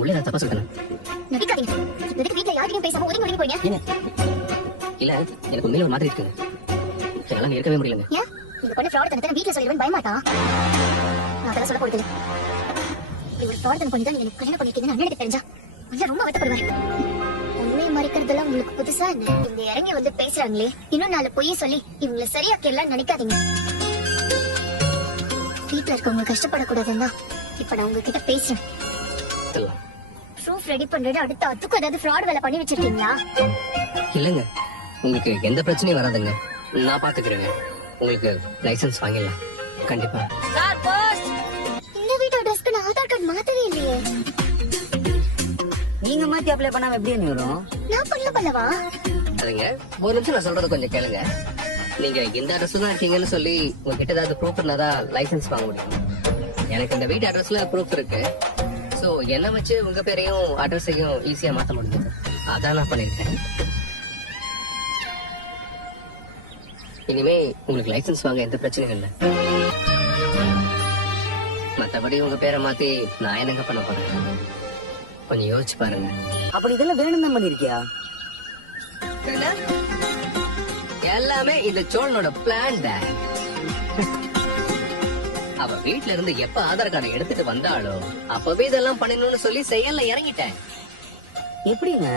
உள்ள ஏதாவது தப்பா சொல்றேன். நடிக்காதீங்க. இதுக்கு வீட்ல யார்கிட்டயும் பேசாம ஒதுங்கி ஒதுங்கி போறீங்க. இல்ல எனக்கு உண்மையில ஒரு மாதிரி இருக்குங்க. என்னால இருக்கவே முடியலங்க. ஏன் இந்த பொண்ணு ஃப்ராட் தனத்தை வீட்ல சொல்லிடுவேன் பயமாட்டா? நான் அதெல்லாம் சொல்ல போறது இல்ல. இவர் ஃப்ராட் தன பண்ணி தான் நீங்க கல்யாணம் பண்ணிருக்கீங்கன்னு அண்ணனுக்கு தெரிஞ்சா அண்ணன் ரொம்ப வருத்தப்படுவாரு. உண்மையை மறைக்கிறதெல்லாம் உங்களுக்கு புதுசா என்ன? இவங்க இறங்கி வந்து பேசுறாங்களே, இன்னும் 4 பொய்யை சொல்லி இவங்களை சரியாக்கிடலாம் நினைக்காதீங்க. வீட்டுல இருக்கவங்க கஷ்டப்படக்கூடாதுன்னா இப்ப நான் உங்ககிட்ட பேசுறேன். ப்ரூஃப் ரெடி பண்றது அடுத்த அதுக்கு ஏதாவது ஃப்ராட் வேலை பண்ணி வச்சிருக்கீங்களா? இல்லங்க, உங்களுக்கு எந்த பிரச்சனையும் வராதுங்க. நான் பாத்துக்கிறேங்க. உங்களுக்கு லைசென்ஸ் வாங்கிடலாம் கண்டிப்பா. இந்த வீட்டு அட்ரஸ்க்கு நான் ஆதார் கார்டு மாத்தவே இல்லையே. நீங்க மாத்தி அப்ளை பண்ணாம எப்படி நீ வரும்? நான் பண்ணலவா? அதுங்க ஒரு நிமிஷம் நான் சொல்றது கொஞ்சம் கேளுங்க. நீங்க இந்த அட்ரஸ் தான் இருக்கீங்கன்னு சொல்லி உங்ககிட்ட ஏதாவது ப்ரூஃப் இருந்தாதான் லைசென்ஸ் வாங்க முடியும். எனக்கு இந்த வீட்டு அட்ரஸ்ல ப்ரூஃப் இருக்கு. சோ என்ன வச்சு உங்க பேரையும் அட்ரஸையும் ஈஸியா மாத்த முடியும். அதான் நான் பண்ணிருக்கேன். இனிமே உங்களுக்கு லைசென்ஸ் வாங்க எந்த பிரச்சனையும் இல்லை. மத்தபடி உங்க பேரை மாத்தி நான் என்னங்க பண்ண போறேன்? கொஞ்சம் யோசிச்சு பாருங்க. அப்படி இதெல்லாம் வேணும் தான் பண்ணிருக்கியா? எல்லாமே இந்த சோழனோட பிளான் தான். அவ வீட்ல இருந்து எப்ப ஆதார் கார்டை எடுத்துட்டு வந்தாளோ அப்பவே இதெல்லாம் பண்ணணும்னு சொல்லி செயல்ல இறங்கிட்டேன். எப்படிங்க?